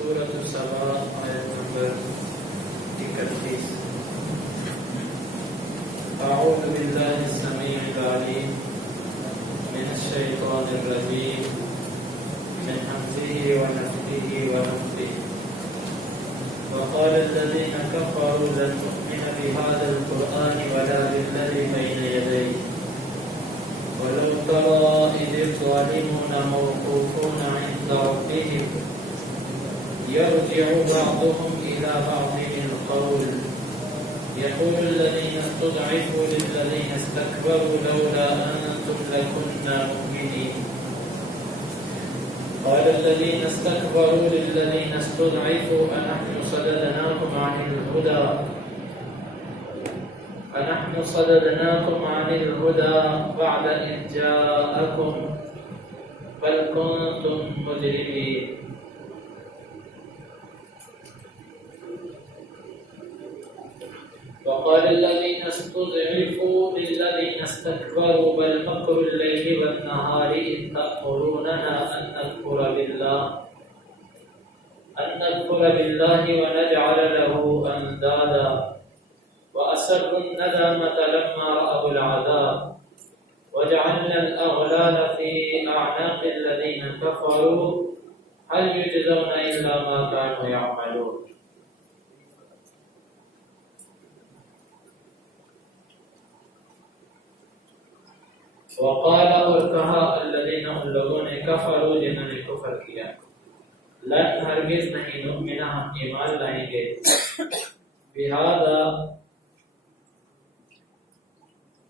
سورة السبا آیت نمبر 31. اعوذ باللہ السمیع العلیم من الشیطان الرجیم من حمزه ونفخه ونفثه. وقال الذين كفروا لن نؤمن بهذا القرآن ولا بالذي بين يديه ولو ترى إذ الظالمون موقوفون عند ربهم يرجع بعضهم إلى بعض القول يقول الذين استضعفوا للذين استكبروا لولا أنتم لكنا مؤمنين. قال الذين استكبروا للذين استضعفوا أنحن صددناكم عن الهدى بعد إذ جاءكم بل كنتم مجرمين. وقال الذين استضعفوا للذين استكبروا بل مكر الليل والنهار إذ تأمروننا أن نكفر بالله ونجعل له أندادا وأسروا الندامة لما رأوا العذاب وجعلنا الأغلال في أعناق الذين كفروا هل يجزون إلا ما كانوا يعملون. وقال اور کہا الذین ان لوگوں نے کفروا جنہوں نے کفر کیا لن ہرگز نہیں نؤمن ہم ایمان لائیں گے بہذا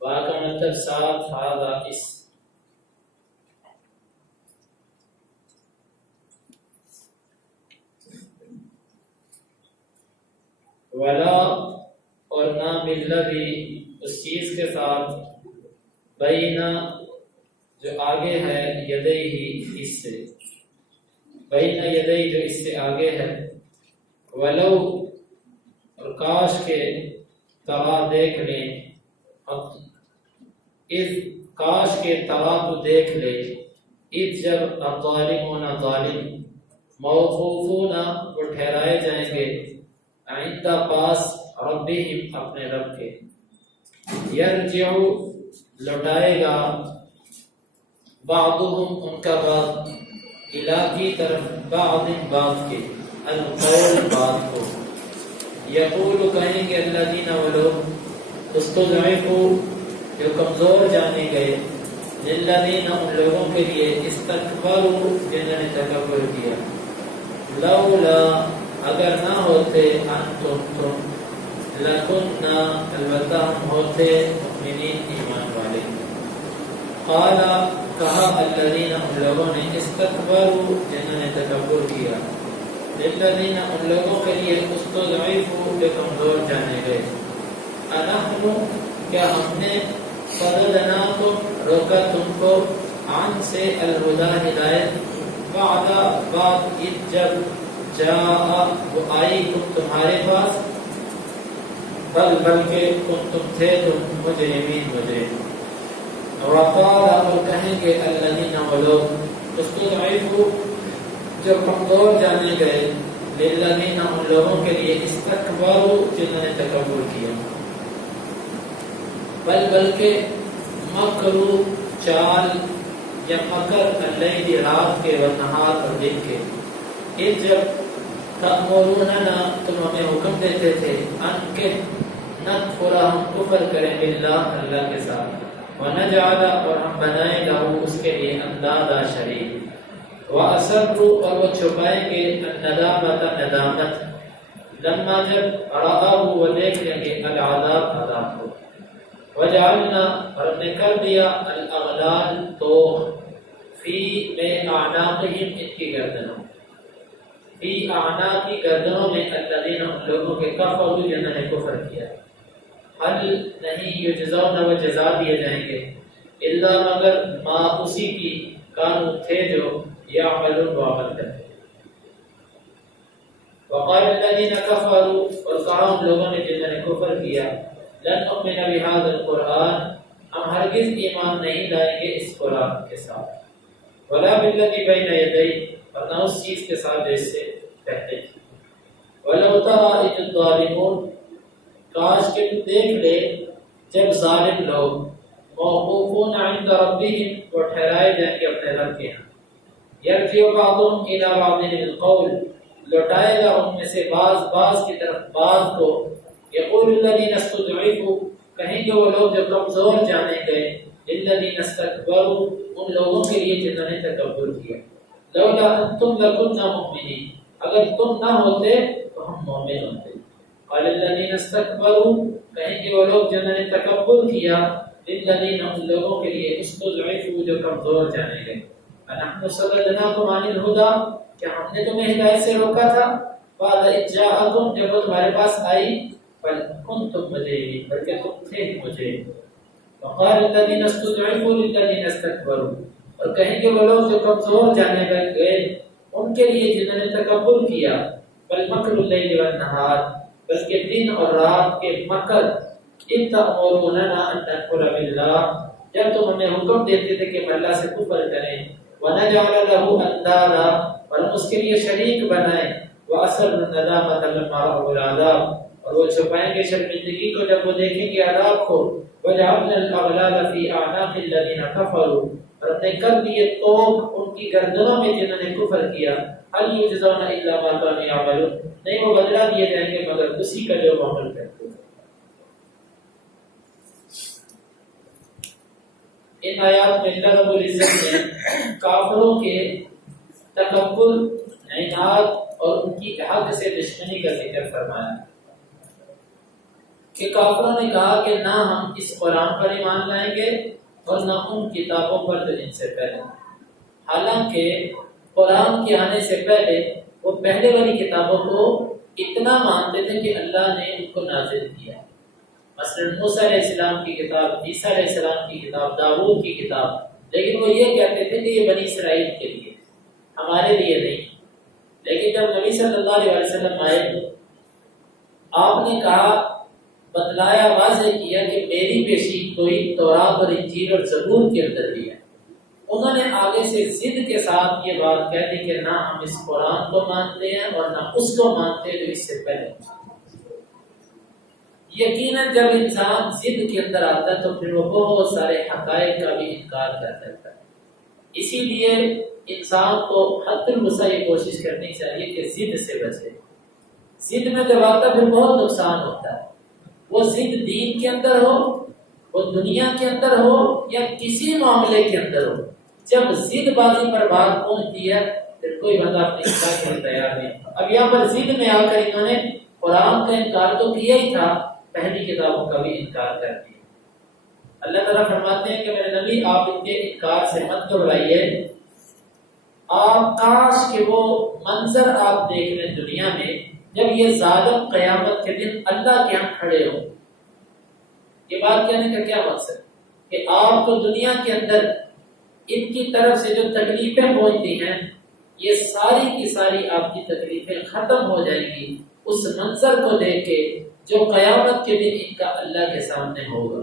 با کا مطلب ساتھ ہذا اس ولا اور نہ بالذی اس چیز کے ساتھ بینا جو آگے ہے یدیہ اس سے بینا یدیہ جو اس سے آگے ہے ولو اور کاش کے ترا دیکھ لیں اذ کاش کے ترا تو دیکھ لے اذ جب الظالمون ظالم موقوفون وہ ٹھہرائے جائیں گے عند پاس ربہم اپنے رب کے یرجع لوٹائے گا بعضهم ان کا بعض الہ کی طرف بعض کے القول بات کو یقول کہیں گے الذین وہ لوگ استضعفوا جو کمزور جانے گئے للذین ان لوگوں کے لیے استکبروا جنہوں نے تکبر کیا لولا اگر نہ ہوتے انتم تم لکننا البتہ ہم ہوتے مؤمنین ایمان والے. قال کہا الذین ان لوگوں نے استکبروا جنہوں نے تکبر کیا للذین ان لوگوں کے لیے استضعفوا جو کمزور جانے گئے انحن کیا ہم نے صددناکم روکا تم کو عن سے الہدی ہدایت بعد اذ جب جاء وہ آئی تمہارے پاس بلکہ تم تھے تم مجرمین مجرم. وقال اور کہیں گے الذین وہ لوگ استضعفوا جو کمزور جانے گئے للذین ان لوگوں کے لیے استکبروا جنہوں نے تکبر کیا بلکہ مکروا چال یا مکر اللیل رات کے والنہار اور دن کے اذ جب تأمروننا تم ہمیں حکم دیتے تھے ان کے نکفر ہم کفر کریں باللہ اللہ کے ساتھ ونجعل اور ہم بنائیں لہو اس کے لیے اندادا شریک واسروا اور وہ چھپائیں گے الندامت ندامت لما جب رآہ وہ دیکھ لیں گے العذاب عذاب کو وجعلنا اور ہم نے کر دیا الاغلال تو فی میں اعناقہم ان کی گردنوں فی اعناق کی گردنوں میں الذین ان لوگوں کے کفروا جنہوں نے کفر کیا حل نہیں یجزون و جزا دیے جائیں گے الا مگر ما اسی کی کانوا تھے جو یعملون و عمل کرتے. وقال الذین کفروا اور کہا ان لوگوں نے جنہوں نے کفر کیا لن نؤمن بهذا القرآن ہم ہرگز ایمان نہیں لائیں گے اس قرآن کے ساتھ ولا بالذی بین یدیہ اور نہ اس چیز کے ساتھ جو اس سے پہلے تھی۔ وَلَوْ تَرَىٰ إِذِ الظَّالِمُونَ، کاش کہ دیکھ لے جب ظالم لوگ موقوفون عند ربهم، وہ ٹھہرائے جائیں گے اپنے رب کے ہاں، یرجع بعضهم إلى بعض القول، لوٹائے گا ان میں سے بعض کی طرف بعض کو، یقول الذین استضعفوا، کہیں گے وہ لوگ جو کمزور جانے گئے، للذین استکبروا، ان لوگوں کے لیے جنہوں نے تکبر کیا، لولا انتم لکنا مؤمنین، اگر تم نہ ہوتے تو ہم مومن ہوتے، قال الذین استکبروا، کہیں گے وہ لوگ جنہوں نے تکبر کیا، للذین، ان لوگوں کے لیے استضعفوا، جو کمزور جانے گئے، انحن صددناکم عن الہدی، کیا ہم نے تمہیں ہدایت سے روکا تھا، بعد اذ جاءکم، جب وہ تمہارے پاس آئی، بل کنتم مجرمین، بلکہ تم تھے مجرم، وقال الذین استضعفوا للذین استکبروا، اور کہیں گے وہ لوگ جو کمزور جانے گئے ان کے لیے جنہوں نے تکبر کیا، بل مکر اللیل والنہار، بلکہ دن اور رات کے مکر، اذ تأمروننا ان نکفر باللہ، جب تم ہمیں حکم دیتے تھے کہ ہم اللہ سے کفر کریں، ونجعل له اندادا، اور ہم اس کے لیے شریک بنائیں، واسر الندامۃ لما رأوا العذاب، اور وہ چھپائیں گے شرمندگی کو جب وہ دیکھیں گے عذاب کو، وجعلنا الاغلال فی اعناق الذین کفروا، اور ہم نے کر دیے توق ان کی گردنوں میں جنہوں نے کفر کیا، هل یجزون الا ما كانوا يعملون، نہیں وہ بدلہ دیے جائیں گے مگر اسی کا جو وہ عمل کرتے ہیں۔ ان آیات میں اللہ رب العزت نے کافروں کے تکبر، عناد اور ان کی حق سے دشمنی کا ذکر فرمایا کہ کافروں نے کہا کہ نہ ہم اس قرآن پر ایمان لائیں گے اور نہ ان کتابوں پر جو ان سے پہلے، حالانکہ قرآن کے آنے سے پہلے وہ پہلے والی کتابوں کو اتنا مانتے تھے کہ اللہ نے ان کو نازل کیا، مثلا موسیٰ علیہ السلام کی کتاب، عیسیٰ علیہ السلام کی کتاب، داؤد کی کتاب، لیکن وہ یہ کہتے تھے کہ یہ بنی اسرائیل کے لیے، ہمارے لیے نہیں۔ لیکن جب نبی صلی اللہ علیہ وسلم آئے، آپ نے کہا، بتلایا، واضح کیا کہ میری پیشی کوئی تورات اور انجیل اور زبور کے اندر بھی ہے۔ انہوں نے آگے سے ضد کے ساتھ یہ بات کہہ دی کہ نہ ہم اس قرآن کو مانتے ہیں اور نہ اس کو مانتے جو اس سے پہلے۔ یقیناً جب انسان ضد کے اندر آتا ہے تو پھر وہ بہت سارے حقائق کا بھی انکار کر دیتا ہے، اسی لیے انسان کو حد الوسع یہ کوشش کرنی چاہیے کہ ضد سے بچے۔ ضد میں جب آتا ہے پھر بہت نقصان ہوتا ہے، وہ ضد دین کے اندر ہو، وہ دنیا کے اندر ہو یا کسی معاملے کے اندر ہو، جب ضد بازی پر بات پہنچتی ہے پھر کوئی بندہ اپنے انکار کے لیے تیار نہیں۔ اب یہاں پر ضد میں آ کر انہوں نے قرآن کا انکار تو کیا ہی تھا، پہلی کتابوں کا بھی انکار کر دیا۔ اللہ تعالیٰ فرماتے ہیں کہ میرے نبی آپ ان کے انکار سے مت گھبرائیے، آپ کاش کہ وہ منظر آپ دیکھ لیں دنیا میں جب یہ ظالم قیامت کے دن اللہ کے ہاں کھڑے ہو۔ یہ بات کہنے کا کیا مقصد کہ آپ کو دنیا کے اندر ان کی طرف سے جو تکلیفیں پہنچتی ہیں یہ ساری کی ساری آپ کی تکلیفیں ختم ہو جائیں گی اس منظر کو دیکھ کے جو قیامت کے دن ان کا اللہ کے سامنے ہوگا۔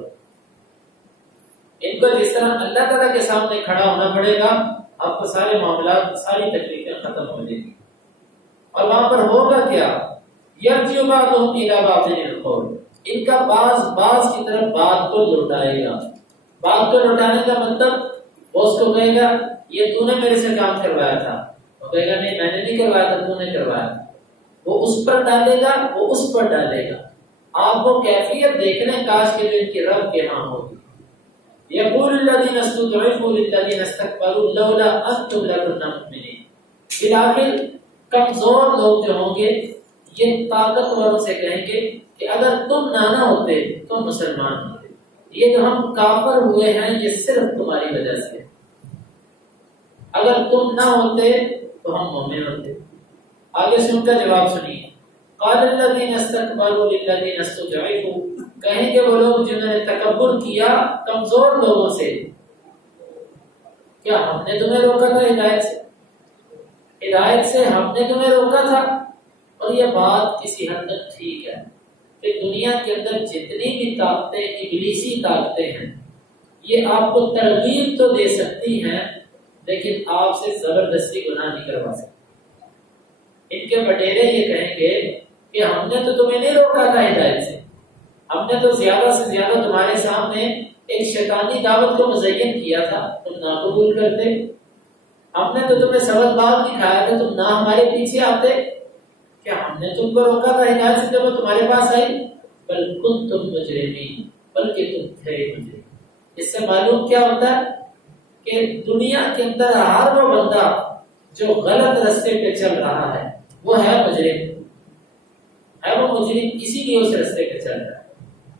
ان کو جس طرح اللہ تعالیٰ کے سامنے کھڑا ہونا پڑے گا، آپ کو سارے معاملات، ساری تکلیفیں ختم ہو جائیں گی، اور وہاں پر ہوگا کیا؟ یرجع بعضهم الی بعض القول، ان کا بعض کی طرف بات کو لوٹائے گا۔ بات کو لوٹانے کا مطلب وہ اس کو کہے گا یہ تو نے میرے سے کام کروایا تھا، وہ کہے گا نہیں میں نے نہیں کروایا تھا، تو نے کروایا تھا۔ وہ اس پر ڈالے گا، وہ اس پر ڈالے گا۔ آپ کو کیفیت دیکھنے کاش کے جو ان کی رب کے ہاں ہوگی۔ یقول الذین استضعفوا للذین استکبروا لولا انتم لکنا مؤمنین، بالآخر کمزور لوگ جو ہوں گے یہ طاقتوروں سے کہیں گے کہ اگر تم نہ ہوتے تو مسلمان ہوتے، یہ جو ہم کافر ہوئے ہیں یہ صرف تمہاری وجہ سے، اگر تم نہ ہوتے تو ہم مومن ہوتے۔ آگے سن کا جواب سنیے، قال الذین استکبروا للذین استضعفوا، کہیں گے وہ لوگ جنہوں نے تکبر کیا کمزور لوگوں سے، کیا ہم نے تمہیں روکا تھا ہدایت سے؟ ہدایت سے ہم نے تمہیں روکا تھا؟ اور یہ بات کسی حد تک ٹھیک ہے کہ دنیا کے اندر جتنی بھی طاقتیں، ابلیسی طاقتیں ہیں، یہ آپ کو ترغیب تو دے سکتی ہیں لیکن آپ سے زبردستی گناہ نہیں کروا سکتی۔ ان کے بٹیرے یہ کہیں گے کہ ہم نے تو تمہیں نہیں روکا تھا ہدایت سے، ہم نے تو زیادہ سے زیادہ تمہارے سامنے ایک شیطانی دعوت کو مزین کیا تھا، تم نہ قبول کرتے، ہم نے تو تمہیں سبق بات دکھایا تھا، تم نہ ہمارے پیچھے آتے، کیا ہم نے تم کو روکا تھا ہدایت سے جب وہ تمہارے پاس آئی؟ بل کنتم مجرمین، بلکہ تم تھے مجرم۔ اس سے معلوم کیا ہوتا ہے کہ دنیا کے اندر ہر وہ بندہ جو غلط راستے پہ چل رہا ہے وہ ہے مجرم، ہے وہ مجرم، اسی لیے اس راستے پہ چل رہا ہے۔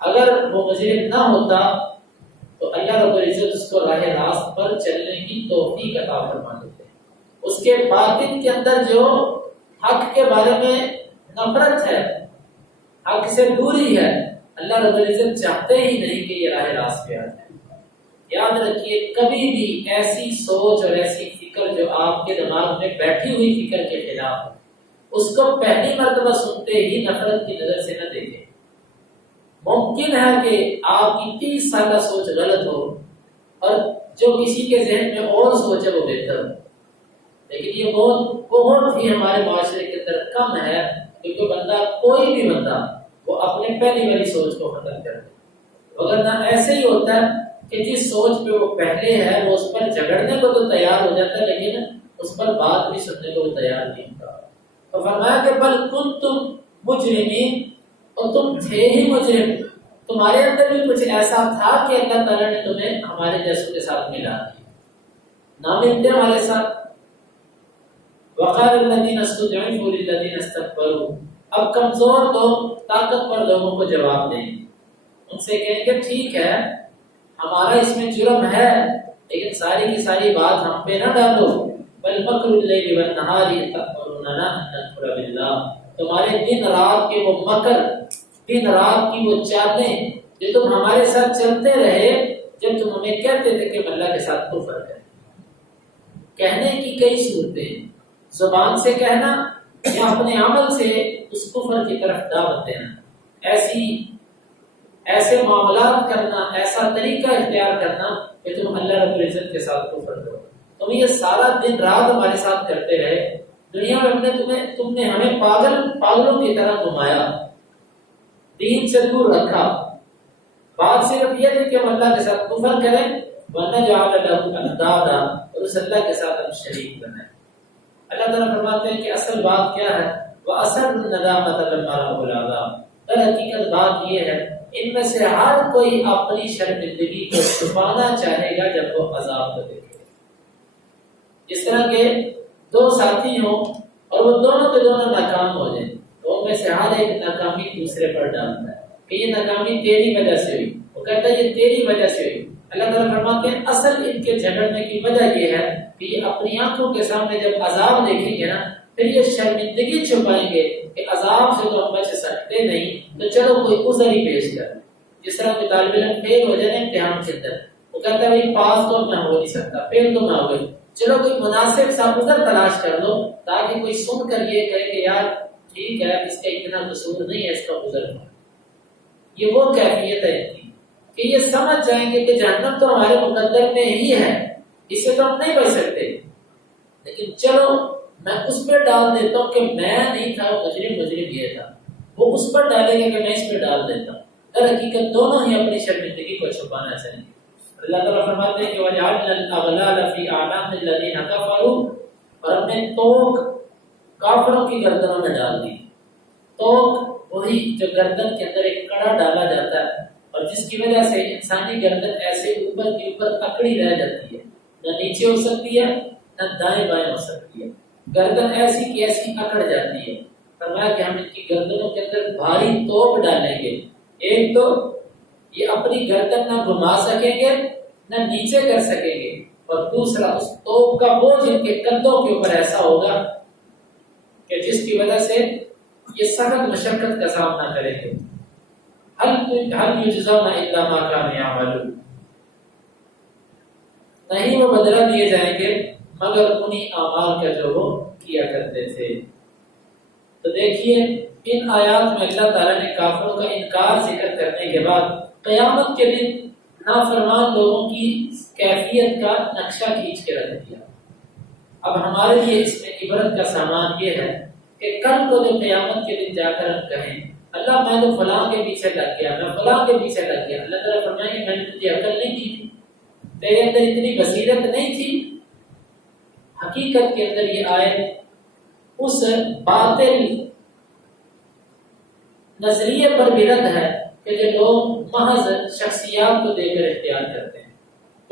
اگر وہ مجرم نہ ہوتا تو اللہ رب العزت اس کو راہ راست پر چلنے کی توفیق عطا فرما دیتے۔ اس کے باطن کے اندر جو حق کے بارے میں نفرت ہے، حق سے دوری ہے، اللہ رب العزت چاہتے ہی نہیں کہ یہ راہ راست پہ آ جائے۔ یاد رکھیے کبھی بھی ایسی سوچ اور ایسی فکر جو آپ کے دماغ میں بیٹھی ہوئی فکر کے خلاف ہے، اس کو پہلی مرتبہ سنتے ہی نفرت کی نظر سے نہ دیکھیں۔ ممکن ہے کہ آپ کی 30 سالہ سوچ غلط ہو اور جو کسی کے ذہن میں اور سوچ ہے وہ بہتر ہو، لیکن یہ بہت ہی ہمارے معاشرے کے اندر کم ہے کیونکہ بندہ، کوئی بھی بندہ، وہ اپنے پہلی والی سوچ کو ختم کر دے، وگرنہ ایسے ہی ہوتا ہے کہ جس سوچ پہ وہ پہلے ہے وہ اس پر جھگڑنے کو تو تیار ہو جاتا ہے لیکن اس پر بات بھی سننے کو تیار نہیں ہوتا۔ تو فرمایا کہ بل کنتم مجرمین، اور تم تھے ہی مجرم، تمہارے اندر بھی کچھ ایسا تھا کہ اللہ تعالیٰ نے تمہیں ہمارے جیسوں کے ساتھ ملا دیا، نہ ملتے ہمارے ساتھ۔ وقال الذين استضعفوا للذين استكبروا، اب کمزور لوگ طاقتور لوگوں کو جواب دیں، ان سے کہیں کہ ٹھیک ہے ہمارا اس میں جرم ہے لیکن ساری کی ساری بات ہم پہ نہ ڈالو، بل مکر اللیل والنہار تأمروننا ان نکفر باللہ، تمہارے دن رات کے وہ مکر، دن رات کی وہ چالیں جو تم ہمارے ساتھ چلتے رہے جب تم ہمیں کہتے تھے کہ اللہ کے ساتھ کفر ہے۔ کہنے کی کئی صورتیں، زبان سے کہنا یا اپنے عمل سے اس کفر کی طرف دعوت دینا، ایسے معاملات کرنا، ایسا طریقہ اختیار کرنا کہ تم اللہ رب العزت کے ساتھ کفر کرو۔ تم یہ سارا دن رات ہمارے ساتھ کرتے رہے، دنیا میں تم نے ہمیں پاگلوں کی طرح گھمایا، دین سے دور رکھا، بات صرف یہ تھی کہ ہم اللہ کے ساتھ کفر کریں وَنَجْعَلَ لَهُ أَنْدَادًا، اور اس اللہ کے ساتھ ہم شریک بنائیں۔ اللہ تعالیٰ فرماتے ہیں کہ اصل بات کیا ہے، وَأَسَرُّ النَّدَامَةَ لَمَّا رَأَوُا الْعَذَابَ، در حقیقت بات یہ ہے ان میں سے ہر کوئی اپنی شرمندگی کو چھپانا چاہے گا جب وہ عذاب کو دیکھے۔ جس طرح کے دو ساتھی ہوں اور وہ دونوں کے دونوں ناکام ہو جائیں تو ان میں سے ہر ایک ناکامی دوسرے پر ڈالتا ہے کہ یہ ناکامی تیری وجہ سے ہوئی، وہ کہتا ہے یہ تیری وجہ سے ہوئی۔ اللہ تعالیٰ فرماتے ہیں اصل ان کے جھگڑنے کی وجہ یہ ہے کہ یہ اپنی آنکھوں کے سامنے جب عذاب دیکھیں گے نا پھر یہ شرمندگی چھپائیں گے کہ عذاب سے تو ہم بچ سکتے نہیں، تو چلو کوئی عذر ہی پیش کر۔ جس طرح کوئی طالب علم فیل ہو جائے امتحان کے اندر، وہ کہتا ہے بھائی پاس تو میں ہو نہیں سکتا، فیل تو میں ہو گئی، چلو کوئی مناسب سا عذر تلاش کر لو تاکہ کوئی سن کر یہ کہے کہ یار ٹھیک ہے اس کا اتنا قصور نہیں ہے، اس کا عذر ہے۔ یہ وہ کیفیت ہے کہ یہ سمجھ جائیں گے کہ جہنم تو ہمارے مقدر میں ہی ہے، اس سے تو ہم نہیں بچ سکتے، لیکن چلو میں اس پہ ڈال دیتا ہوں کہ میں نہیں تھا، مجرم یہ تھا، وہ اس پر ڈالے گا کہ میں اس پہ ڈال دیتا ہوں۔ در حقیقت دونوں ہی اپنی شرمندگی کو چھپانا چاہیں گے۔ اللہ تعالیٰ فرماتے ہیں کہ وَجَعَلْنَا الْأَغْلَالَ فِي أَعْنَاقِ الَّذِينَ كَفَرُوا، اور ہم نے توق کافروں کی گردنوں میں ڈال دی۔ توق وہی جو گردن کے اندر ایک کڑا ڈالا جاتا ہے اور جس کی وجہ سے انسانی گردن ایسے اوپر کی اوپر اکڑی رہ جاتی ہے، نہ نیچے ہو سکتی ہے نہ دائیں بائیں ہو سکتی ہے، گردن ایسی کی ایسی اکڑ جاتی ہے۔ فرمایا کہ ہم ان کی گردنوں کے اندر بھاری توپ ڈالیں گے، ایک تو یہ اپنی گردن نہ گھما سکیں گے نہ نیچے کر سکیں گے، اور دوسرا اس توپ کا بوجھ ان کے کندھوں کے اوپر ایسا ہوگا کہ جس کی وجہ سے یہ سخت مشقت کا سامنا کریں گے۔ هل يجزون الا ما كانوا يعملون، نہیں وہ بدلہ دیے جائیں گے مگر انہی اعمال کا جو وہ کیا کرتے تھے۔ تو دیکھیے ان آیات میں اللہ تعالیٰ نے کافروں کا انکار ذکر کرنے کے بعد قیامت کے دن نافرمان لوگوں کی کیفیت کا نقشہ کھینچ کے رکھ دیا۔ اب ہمارے لیے اس میں عبرت کا سامان یہ ہے کہ کل کو جو قیامت کے دن جا کر ہم کہیں اللہ میں تو فلاں کے پیچھے لگ گیا، میں فلاں کے پیچھے لگ گیا، اللہ تعالیٰ فرمائیں گے میں نے تجھے عقل نہیں دی تھی، تیرے اندر اتنی بصیرت نہیں تھی۔ حقیقت کے اندر یہ آیت اس باطل نظریے پر بھی رد ہے کہ جو لوگ محض شخصیات کو دیکھ کر اختیار کرتے ہیں،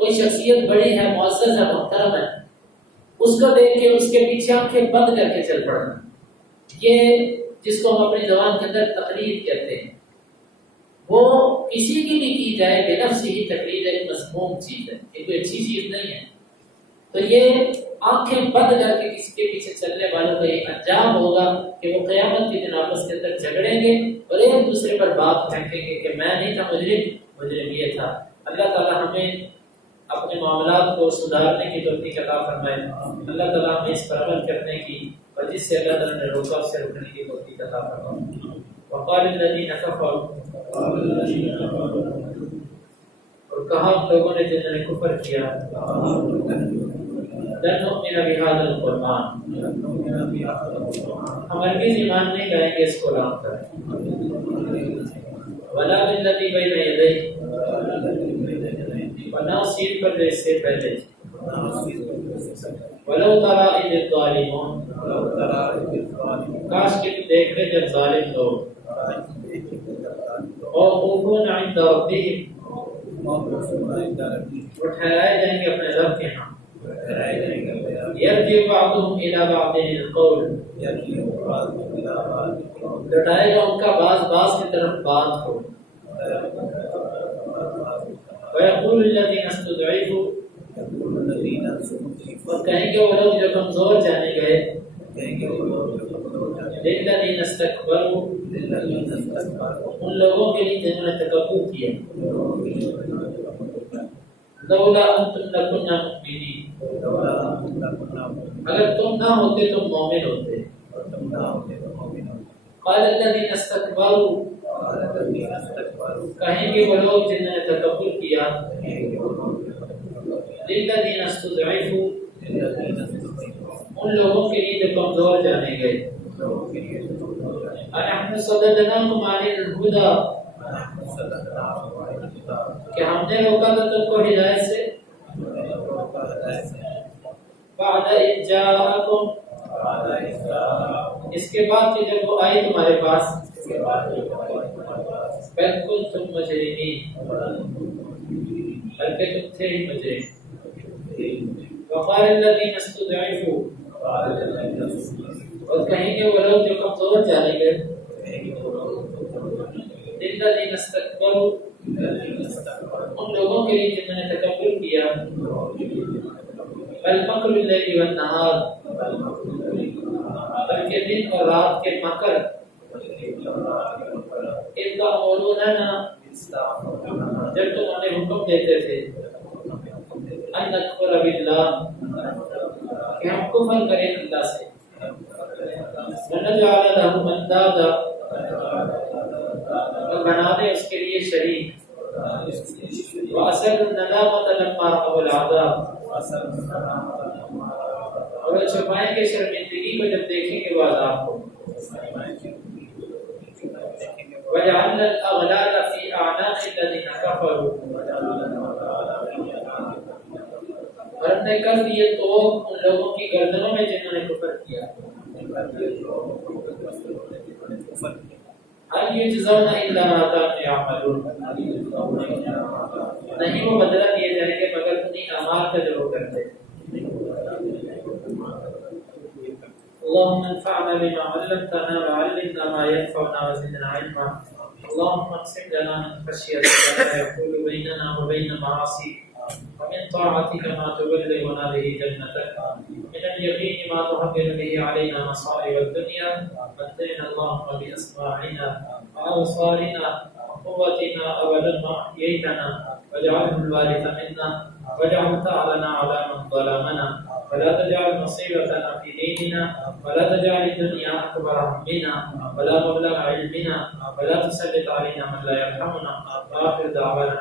کوئی شخصیت بڑی ہے، معزز ہے، محترم ہے، اس کو دیکھ کے اس کے پیچھے آنکھیں بند کر کے چل پڑنا، یہ جس کو ہم اپنی زبان کے اندر تقلید کہتے ہیں، وہ کسی کی بھی کی جائے بے نفس ہی تقلید ایک مذموم چیز ہے، یہ کوئی اچھی چیز نہیں ہے۔ تو یہ آنکھیں بند کر کے کسی کے پیچھے چلنے والوں کا یہ انجام ہوگا کہ وہ قیامت کے دن آپس کے اندر جھگڑیں گے اور ایک دوسرے پر بات پھینکیں گے کہ میں نہیں تھا مجرم یہ تھا۔ اللہ تعالیٰ ہمیں اپنے معاملات کو سدھارنے کی توفیق عطا فرمائے، اللہ تعالیٰ ہمیں اس پر عمل کرنے کی اور جس سے اللہ تعالیٰ نے روکا اس سے رکنے کی توفیق عطا فرمائے۔ وقال الذین کفروا، اور کہا لوگوں نے جنہوں نے کفر کیا، لن نؤمن بهذا القرآن، ہم ہرگز ایمان نہیں لائیں گے اس قرآن پر، ولا بالذی بین یدیہ، اور نہ اس چیز پر جو اس سے پہلے، ولو تری اذ الظالمون، کاش کہ تم دیکھ لے جب ظالم لوگ، موقوفون عند ربہم، اٹھائے جائیں گے اپنے رب کے ہاں، یرجع بعضهم الى بعض القول، لٹائے گا ان کا بعض کی طرف بات ہو، ويقول الذين استضعفوا، اور کہیں گے وہ لوگ جو کمزور جانے گئے، للذين استكبروا، ان لوگوں کے لیے جنہوں نے تکبر کیا، لولا انتم لكنا مؤمنين، اگر تم نہ ہوتے تم مومن ہوتے، قال الذين استكبروا، کہیں گے وہ لوگ جنہوں نے تکبر کیا، للذين استضعفوا، ان لوگوں کے لیے جو کمزور جانے گئے، انحن صددناكم عن الهدى، کہ ہم نے روکا تھا تم کو ہدایت سے، بعد اذ جاءکم، اس کے بعد کہ جب وہ آئی تمہارے پاس، بل کنتم مجرمین، بلکہ تم تھے ہی مجرم، وقال الذین استضعفوا، اور کہیں گے وہ لوگ جو کمزور جانے گئے، للذین استکبروا، ان لوگوں کے لیے جنہوں نے تکبر کیا، بل مکر اللیل والنہار، بلکہ دن اور رات کے مکر، اذ تأمروننا، جب تم ہمیں حکم دیتے تھے، ان نکفر باللہ، کہ ہم کفر کریں اللہ سے، ونجعل له اندادا، اور بنا دیں اس کے لیے شریک، وَأَسَرُّوا النَّدَامَةَ لَمَّا رَأَوُا الْعَذَابَ، اور وہ چھپائیں گے شرمندگی کو جب دیکھیں گے وہ عذاب کو، وَجَعَلْنَا الْأَغْلَالَ فِي أَعْنَاقِ الَّذِينَ كَفَرُوا، اور ہم نے کر دیے توق ان لوگوں کی گردنوں میں جنہوں نے کفر کیا، هل يجزون الا ما كانوا يعملون، نہیں وہ بدلہ دیے جائیں گے مگر انہیں اعمال کا جو وہ کرتے۔ اللهم انفعنا بما علمتنا وعلمنا ما ينفعنا وزدنا علما، اللهم اقسم لنا من خشيتك ما يحول بيننا وبين معاصيك، ومن طاعتك ما تبلغنا به جنتك، من اليقين ما تهون به علينا مصائب الدنيا، متعنا اللهم بأسماعنا وأبصارنا وقوتنا أبدا ما أحييتنا، واجعله الوارث منا، واجعل ثأرنا على من ظلمنا، ولا تجعل مصيبتنا في ديننا، ولا تجعل الدنيا أكبر همنا ولا مبلغ علمنا، ولا تسلط علينا من لا يرحمنا، وآخر دعوانا